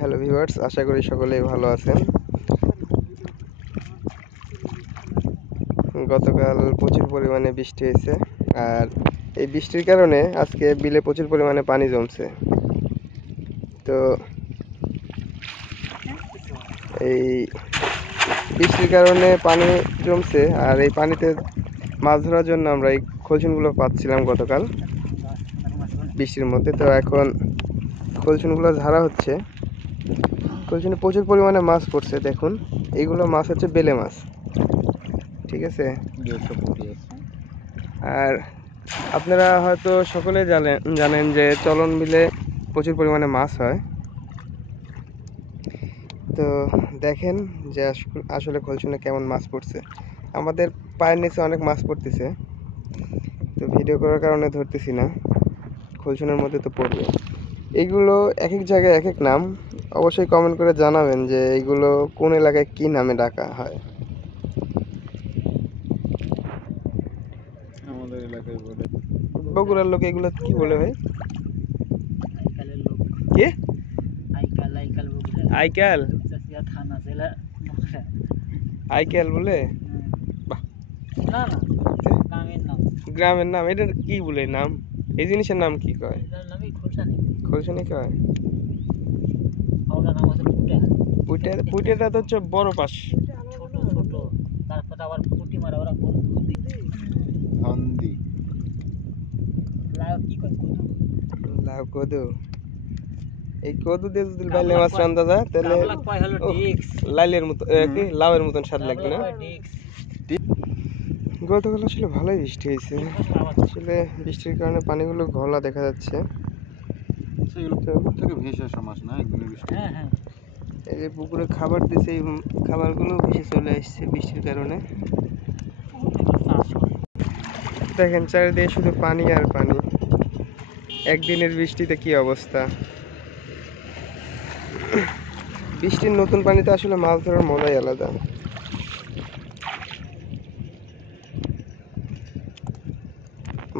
Hello viewers, আশা করি সকলেই ভালো আছেন। গতকাল প্রচুর পরিমাণে বৃষ্টি হয়েছে, আর এই বৃষ্টির কারণে আজকে বিলে প্রচুর পরিমাণে পানি জমছে। তো এই বৃষ্টির কারণে পানি জমছে, আর এই পানিতে মাছ ধরার জন্য আমরা এই খোলসুনগুলো পাচ্ছিলাম গতকাল বৃষ্টির মধ্যে। তো এখন খোলসুনগুলো ঝাড়া হচ্ছে। খোলসুনে প্রচুর পরিমাণে মাছ পড়ছে। দেখুন, এইগুলো মাছ হচ্ছে বেলে মাছ, ঠিক আছে। আর আপনারা হয়তো সকলে জানেন যে চলন বিলে প্রচুর পরিমাণে মাছ হয়। তো দেখেন যে আসলে খোলসুনে কেমন মাছ পড়ছে। আমাদের পায়ের নিচে অনেক মাছ পড়তেছে, তো ভিডিও করার কারণে ধরতেছি না। খোলসুনের মধ্যে তো পড়বে। এইগুলো এক এক জায়গায় এক এক নাম। অবশ্যই কমেন্ট করে জানাবেন যে এইগুলো কোন এলাকায় কি নামে ডাকা হয়। আমাদের এলাকায় বলে, বগুড়ার লোক এগুলো কি বলে ভাই? কে? আইকাল আইকাল বলে? গ্রামের নাম এটা কি বলে? নাম এই জিনিসের নাম কি কয়? খোলসানি কয়। পুইটাটা তো হচ্ছে বড় পাশ। তারপরে আবার পুঁটি মারা ওরা বড় হন্দি লাউ কি কয় কদু। লাউ কদু। এই কদু দিয়ে যদি বাইলে মাছ রান্না যায় তাহলে লাইলের মতো কি লাউয়ের মতন স্বাদ লাগবে না? গতকাল আসলে ভালোই বৃষ্টি হয়েছে। আসলে বৃষ্টির কারণে পানিগুলো ঘোলা দেখা যাচ্ছে। এই যে পুকুরে খাবার দিছে, এই খাবারগুলো ভেসে চলে আসছে বৃষ্টির কারণে। দেখেন চারিদিকে শুধু পানি আর পানি। একদিনের বৃষ্টিতে কি অবস্থা। বৃষ্টির নতুন পানিতে আসলে মাছ ধরার মজাই আলাদা।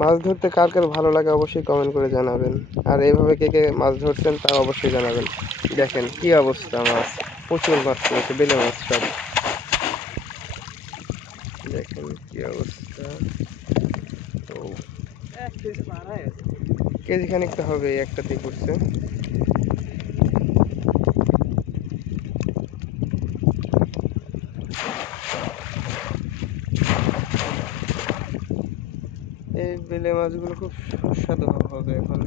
মাছ ধরতে কার কার ভালো লাগে অবশ্যই কমেন্ট করে জানাবেন। আর এইভাবে কে কে মাছ ধরছেন তা অবশ্যই জানাবেন। দেখেন কি অবস্থা, মাছ প্রচুর মাছ পড়েছে, বেলে মাছ সব। দেখেন কি অবস্থা। কেজি খানিক তো হবে, একটাতেই পড়ছে। এই বেলে মাছগুলো খুব সুস্বাদু হবে এখন।